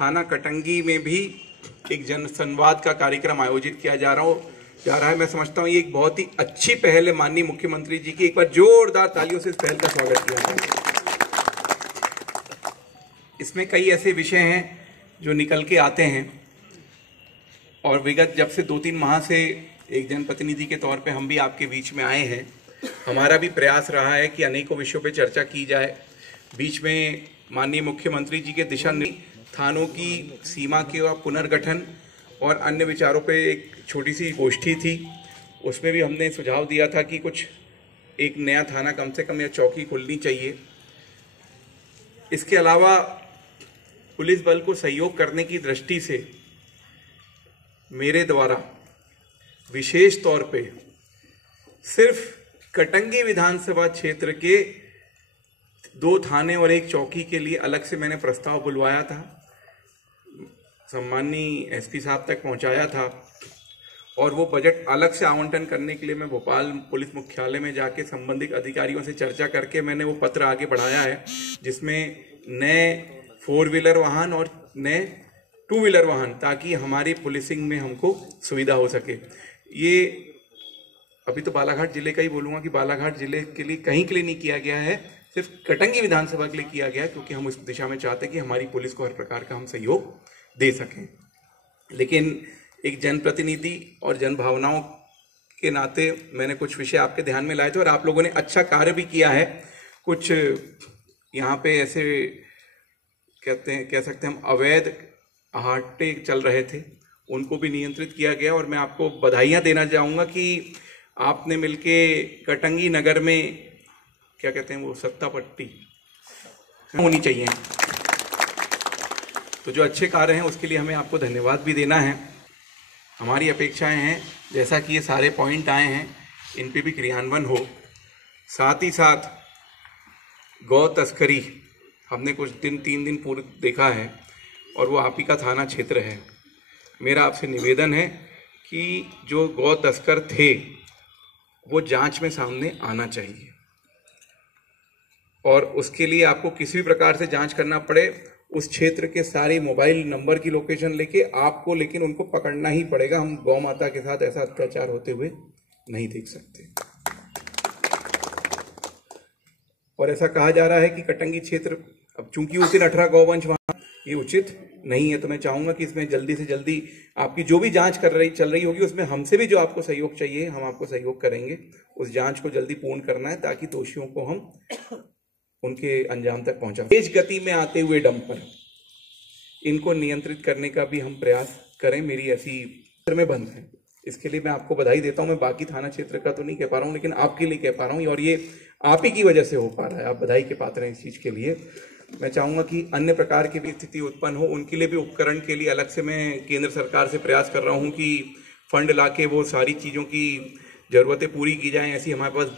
थाना कटंगी में भी एक जन संवाद का कार्यक्रम आयोजित किया जा रहा है। मैं समझता हूँ ये एक बहुत ही अच्छी पहल है माननीय मुख्यमंत्री जी की। एक बार जोरदार तालियों से इस पहल का स्वागत किया जाए। इसमें कई ऐसे विषय हैं जो निकल के आते हैं और विगत जब से 2-3 माह से एक जनप्रतिनिधि के तौर पे हम भी आपके बीच में आए हैं, हमारा भी प्रयास रहा है कि अनेकों विषयों पे चर्चा की जाए। बीच में माननीय मुख्यमंत्री जी के दिशा निर्देश, थानों की सीमा के पुनर्गठन और अन्य विचारों पे एक छोटी सी गोष्ठी थी। उसमें भी हमने सुझाव दिया था कि कुछ एक नया थाना कम से कम या चौकी खुलनी चाहिए। इसके अलावा पुलिस बल को सहयोग करने की दृष्टि से मेरे द्वारा विशेष तौर पे सिर्फ कटंगी विधानसभा क्षेत्र के 2 थाने और 1 चौकी के लिए अलग से मैंने प्रस्ताव बुलवाया था, सम्माननीय एसपी साहब तक पहुंचाया था और वो बजट अलग से आवंटन करने के लिए मैं भोपाल पुलिस मुख्यालय में जाके संबंधित अधिकारियों से चर्चा करके मैंने वो पत्र आगे बढ़ाया है, जिसमें नए 4 व्हीलर वाहन और नए 2 व्हीलर वाहन, ताकि हमारी पुलिसिंग में हमको सुविधा हो सके। ये अभी तो बालाघाट जिले का ही बोलूँगा कि बालाघाट जिले के लिए कहीं के लिए नहीं किया गया है, सिर्फ कटंगी विधानसभा के लिए किया गया है, क्योंकि हम इस दिशा में चाहते हैं कि हमारी पुलिस को हर प्रकार का हम सहयोग दे सकें। लेकिन एक जनप्रतिनिधि और जन भावनाओं के नाते मैंने कुछ विषय आपके ध्यान में लाए थे और आप लोगों ने अच्छा कार्य भी किया है। कुछ यहाँ पे ऐसे कह सकते हैं हम अवैध आहाटे चल रहे थे, उनको भी नियंत्रित किया गया और मैं आपको बधाइयाँ देना चाहूँगा कि आपने मिलके कटंगी नगर में क्या कहते हैं वो सत्ता पट्टी होनी चाहिए। तो जो अच्छे कार्य हैं उसके लिए हमें आपको धन्यवाद भी देना है। हमारी अपेक्षाएं हैं जैसा कि ये सारे पॉइंट आए हैं इन पे भी क्रियान्वयन हो। साथ ही साथ गौ तस्करी हमने कुछ दिन 3 दिन पूर्व देखा है और वो आप ही का थाना क्षेत्र है। मेरा आपसे निवेदन है कि जो गौ तस्कर थे वो जांच में सामने आना चाहिए और उसके लिए आपको किसी भी प्रकार से जांच करना पड़े, उस क्षेत्र के सारे मोबाइल नंबर की लोकेशन लेके आपको लेकिन उनको पकड़ना ही पड़ेगा। हम गौ माता के साथ ऐसा अत्याचार होते हुए नहीं देख सकते। और ऐसा कहा जा रहा है कि कटंगी क्षेत्र, अब चूंकि उस दिन 18 गौवंश वहां, ये उचित नहीं है, तो मैं चाहूंगा कि इसमें जल्दी से जल्दी आपकी जो भी जांच चल रही होगी उसमें हमसे भी जो आपको सहयोग चाहिए हम आपको सहयोग करेंगे। उस जांच को जल्दी पूर्ण करना है ताकि दोषियों को हम उनके अंजाम तक पहुंचा। तेज गति में आते हुए डंपर, इनको नियंत्रित करने का भी हम प्रयास करें। मेरी ऐसी में बंद है, इसके लिए मैं आपको बधाई देता हूं। मैं बाकी थाना क्षेत्र का तो नहीं कह पा रहा हूं, लेकिन आपके लिए कह पा रहा हूं और ये आप ही की वजह से हो पा रहा है। आप बधाई के पात्र हैं इस चीज के लिए। मैं चाहूंगा कि अन्य प्रकार की भी स्थिति उत्पन्न हो, उनके लिए भी उपकरण के लिए अलग से मैं केंद्र सरकार से प्रयास कर रहा हूं कि फंड लाके वो सारी चीजों की जरूरतें पूरी की जाएं। ऐसी हमारे पास